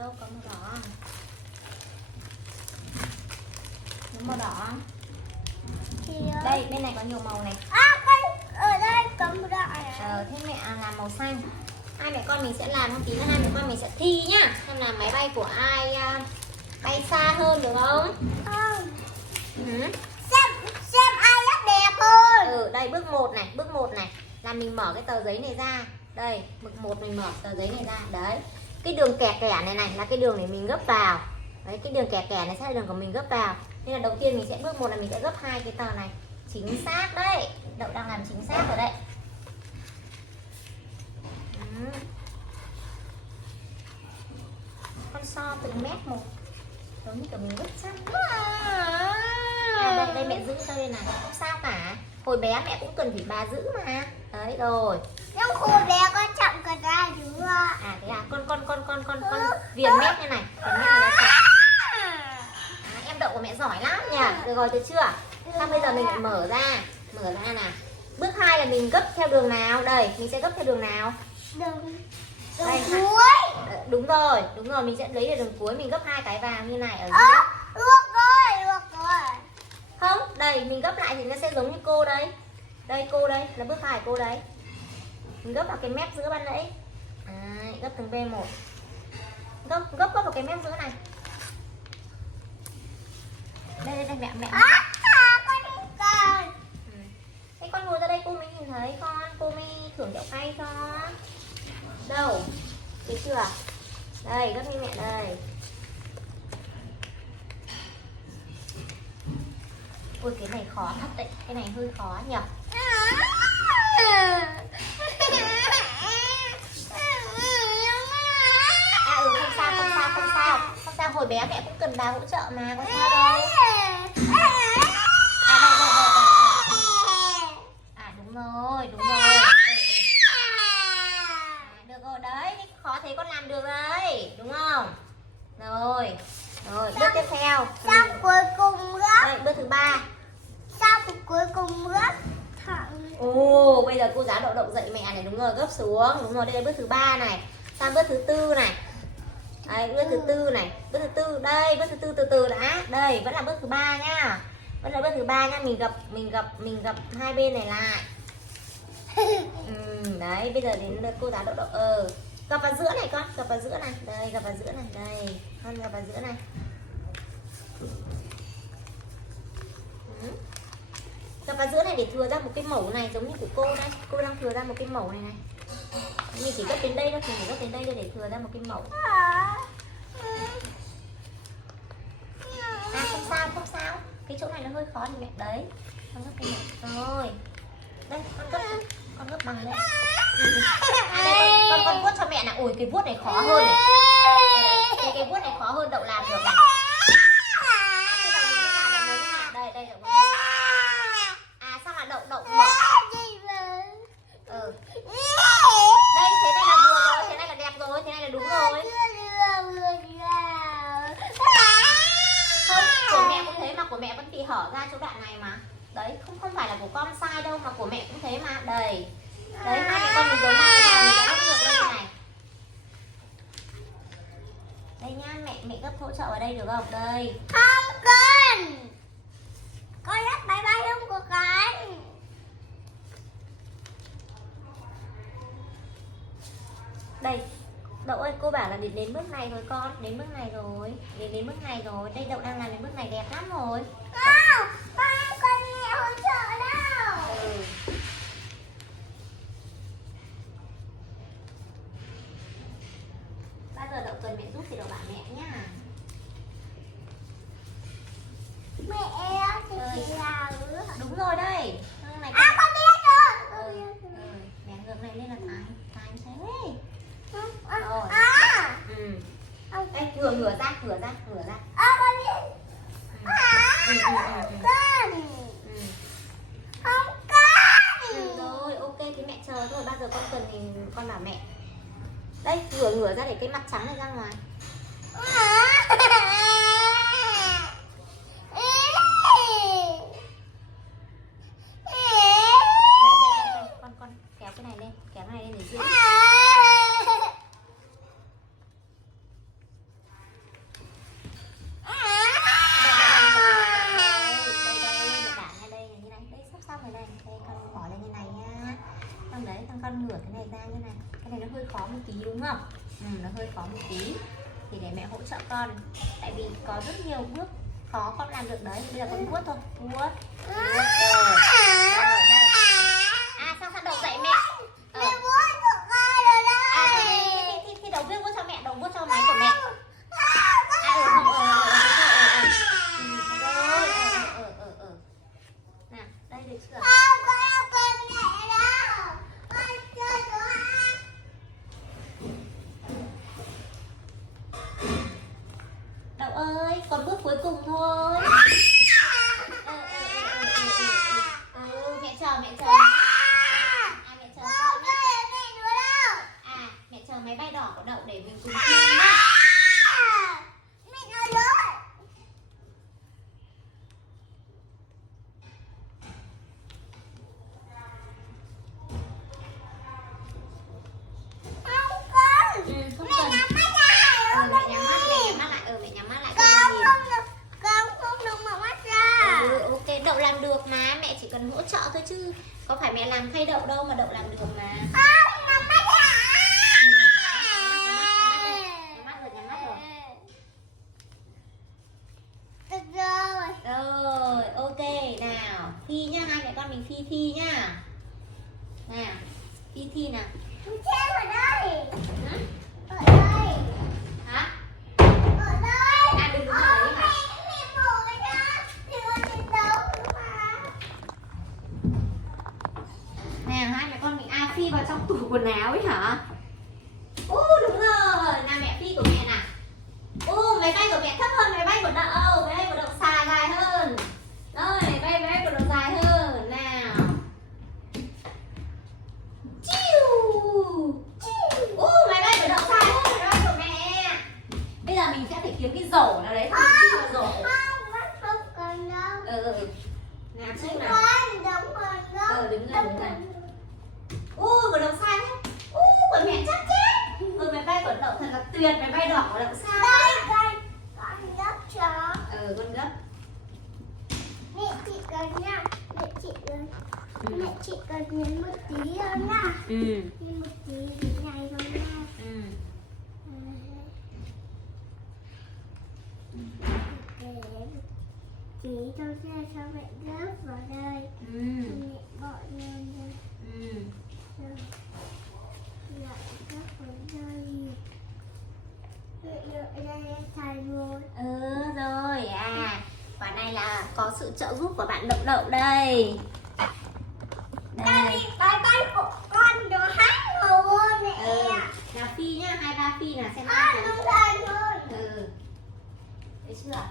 đâu, có màu đỏ. Đúng màu đỏ. Đây, bên này có nhiều màu này. Ở đây có màu đỏ này. Thế mẹ làm màu xanh. Hai mẹ con mình sẽ làm một tí nữa, hai mẹ con mình sẽ thi nhá. Xem là máy bay của ai bay xa hơn được không? Không. Ừ. Xem ai rất đẹp hơn. Đây bước 1 này, bước 1 này là mình mở cái tờ giấy này ra. Đây, bước 1 mình mở tờ giấy này ra. Đấy. Cái đường kẻ kẻ này này là cái đường để mình gấp vào. Đấy, cái đường kẻ kẻ này sẽ là đường của mình gấp vào. Nên là đầu tiên mình sẽ bước 1 là mình sẽ gấp hai cái tờ này. Chính xác đấy. Đậu đang làm chính xác rồi đấy. Con so từng mét một, giống như kiểu mình vứt xăng. Đây mẹ giữ cho đây này, không sao cả. Hồi bé mẹ cũng cần phải bà giữ mà. Đấy rồi. Nhưng hồi bé con chậm cả ra chứ. Thế à, con viền mép như này, viền mép này là chậm. Em đậu của mẹ giỏi lắm nhỉ. Được rồi, được chưa? Xong bây giờ mình lại mở ra nào. Bước 2 là mình gấp theo đường nào? Đây, mình sẽ gấp theo đường nào? Đường Đây, cuối. đúng rồi, mình sẽ lấy đường cuối, mình gấp hai cái vào như này ở dưới. Được rồi. Không, đây mình gấp lại thì nó sẽ giống như cô đây. Đây cô đây, là bước 2 cô đấy. Mình gấp vào cái mép giữa ban nãy. Gấp từng bên một. Gấp vào cái mép giữa này. Đây mẹ. Con không cần. Thế con ngồi ra đây cô mới nhìn thấy con, cô mới thưởng kẹo cay cho. Đâu? Thấy chưa? Đây, gấp như mẹ đây. Ôi cái này khó thật đấy, cái này hơi khó nhỉ. Không sao, hồi bé mẹ cũng cần bà hỗ trợ mà, có sao đâu. Đúng rồi. Được rồi đấy, khó thế con làm được đấy, đúng không? Rồi, bước tiếp theo. Xong cuối cùng gấp. Đây, bước thứ 3. Xong cuối cùng gấp thẳng. Ồ, bây giờ cô giáo Đậu dạy mẹ này, đúng rồi, gấp xuống. Đúng rồi, đây là bước thứ 3 này. Sang bước thứ 4 này. Đây, bước thứ 4 này. Bước thứ 4, đây, bước thứ 4 từ từ đã. Đây, vẫn là bước thứ 3 nhá. Vẫn là bước thứ 3 nhá, mình gập hai bên này lại. Đấy, bây giờ đến lượt cô giáo Đậu. Gập vào giữa này con, gập vào giữa này. Đây, gập vào giữa này, đây. Con gập vào giữa này. Gập vào giữa này để thừa ra một cái mẩu này giống như của cô đây. Cô đang thừa ra một cái mẩu này này. Mình chỉ gấp đến đây thôi, mình chỉ gấp đến đây để thừa ra một cái mẩu. Không sao. Cái chỗ này nó hơi khó thì mẹ đấy. Con gấp cái này. Rồi. Đây, con gấp bằng đây. Đây, con vuốt cho mẹ nào. Ui, cái vuốt này khó hơn này. Cái vuốt này khó hơn Đậu làm được này. Đây, Đậu. Xong là Đậu mở. Đây, thế này là vừa rồi, thế này là đẹp rồi, thế này là đúng rồi. Không, của mẹ cũng thế mà, của mẹ vẫn bị hở ra chỗ đoạn này mà. Đấy, không phải là của con sai đâu mà của mẹ cũng thế mà. Đây. Đấy, hai mẹ con mình giống nhau ra, mình sẽ gấp ngược lên này. Đây nhá, mẹ gấp hỗ trợ ở đây được không? Đây. Không cần. Con gấp bye bye không của con. Đây. Đậu ơi, cô bảo là đến bước này rồi con, đến bước này rồi. Đến bước này rồi. Đây Đậu đang làm đến bước này đẹp lắm rồi. Không, con mẹ hỗ trợ đâu. Bao giờ Đậu cần mẹ giúp thì Đậu bảo mẹ nhá. Mẹ thì là Đúng rồi đây. Này, con biết rồi. mẹ ngược này lên là Thái thế. Rồi. Đây, ngửa ra. Con biết. Con. Không con. Rồi, ok, thì mẹ chờ thôi. Bao giờ con cần thì con bảo mẹ. Đây, ngửa ra để cái mặt trắng này ra ngoài. Đây, con kéo cái này lên để giữ. một tí thì để mẹ hỗ trợ con, tại vì có rất nhiều bước khó con làm được đấy. Bây giờ con vuốt thôi, vuốt rồi, đây. À sao sao đầu dậy mẹ. Mẹ vuốt của con rồi đây. Thì đầu vuốt cho mẹ, đầu vuốt cho máy của mẹ. Không, nào đây được chưa? Không, con quên mẹ đâu. Con chơi đồ ăn. Đậu ơi, còn bước cuối cùng thôi. Mẹ chờ, mẹ chờ. Mẹ chờ Không, con nhé. chơi với mẹ nữa đâu. Mẹ chờ máy bay đỏ của Đậu để mình cùng thi nhá. Mẹ nói rồi. Không con. Không Mẹ cần. nhắm mắt lại. Mẹ nhắm mắt lại, mẹ nhắm mắt lại cho Con mình nhìn. không được, con không được mở mắt ra. Ok, Đậu làm được mà, mẹ chỉ cần hỗ trợ thôi chứ có phải mẹ làm thay Đậu đâu mà Đậu làm được mà. Không, nhắm mắt lại. Nhắm mắt rồi, nhắm mắt rồi. Được rồi. Rồi, ok, nào, thi nhá, hai mẹ con mình thi nhá. Nào, thi nào. Xem ở đây. Hả? Ở đây. Hả? Ở đây. Đừng đứng ở đấy hả? Mẹ mở ra. Thì con sẽ đấu mà. Nào, hai mẹ con mình phi vào trong tủ quần áo ấy hả? Đúng rồi, nào mẹ phi của mẹ nào. Máy bay của mẹ thấp hơn máy bay của Đậu, máy bay của Đậu dài hơn. Rồi, máy bay của Đậu dài hơn, nào. Máy bay của Đậu dài hơn máy bay của mẹ. Bây giờ mình sẽ phải kiếm cái rổ nào đấy, mình phi vào rổ. Không, mắt không cần đâu. Nào trước nào. Con đúng rồi đó. Đứng gần. Của Đậu sai thế. Của mẹ chắc chết. Máy bay của Đậu thật là tuyệt, máy bay đỏ của Đậu sai. Đây, đây. Con gấp cho. Con gấp. Mẹ chị cần nha. Mẹ chị cần nhấn một tí thôi nha. Nhấn một tí thế này thôi nha. Chỉ tôi sẽ cho mẹ gấp vào đây. Mẹ bỏ lên đây. Rồi. Lại gấp vào đây. Đây là thành rồi. Rồi quả này là có sự trợ giúp của bạn Đậu đây. Đây. Cái bay của con nó hát rồi mẹ. Nào phi nhá, 2, 3 phi nào xem À, ai nó thắng. thành rồi. Thấy chưa?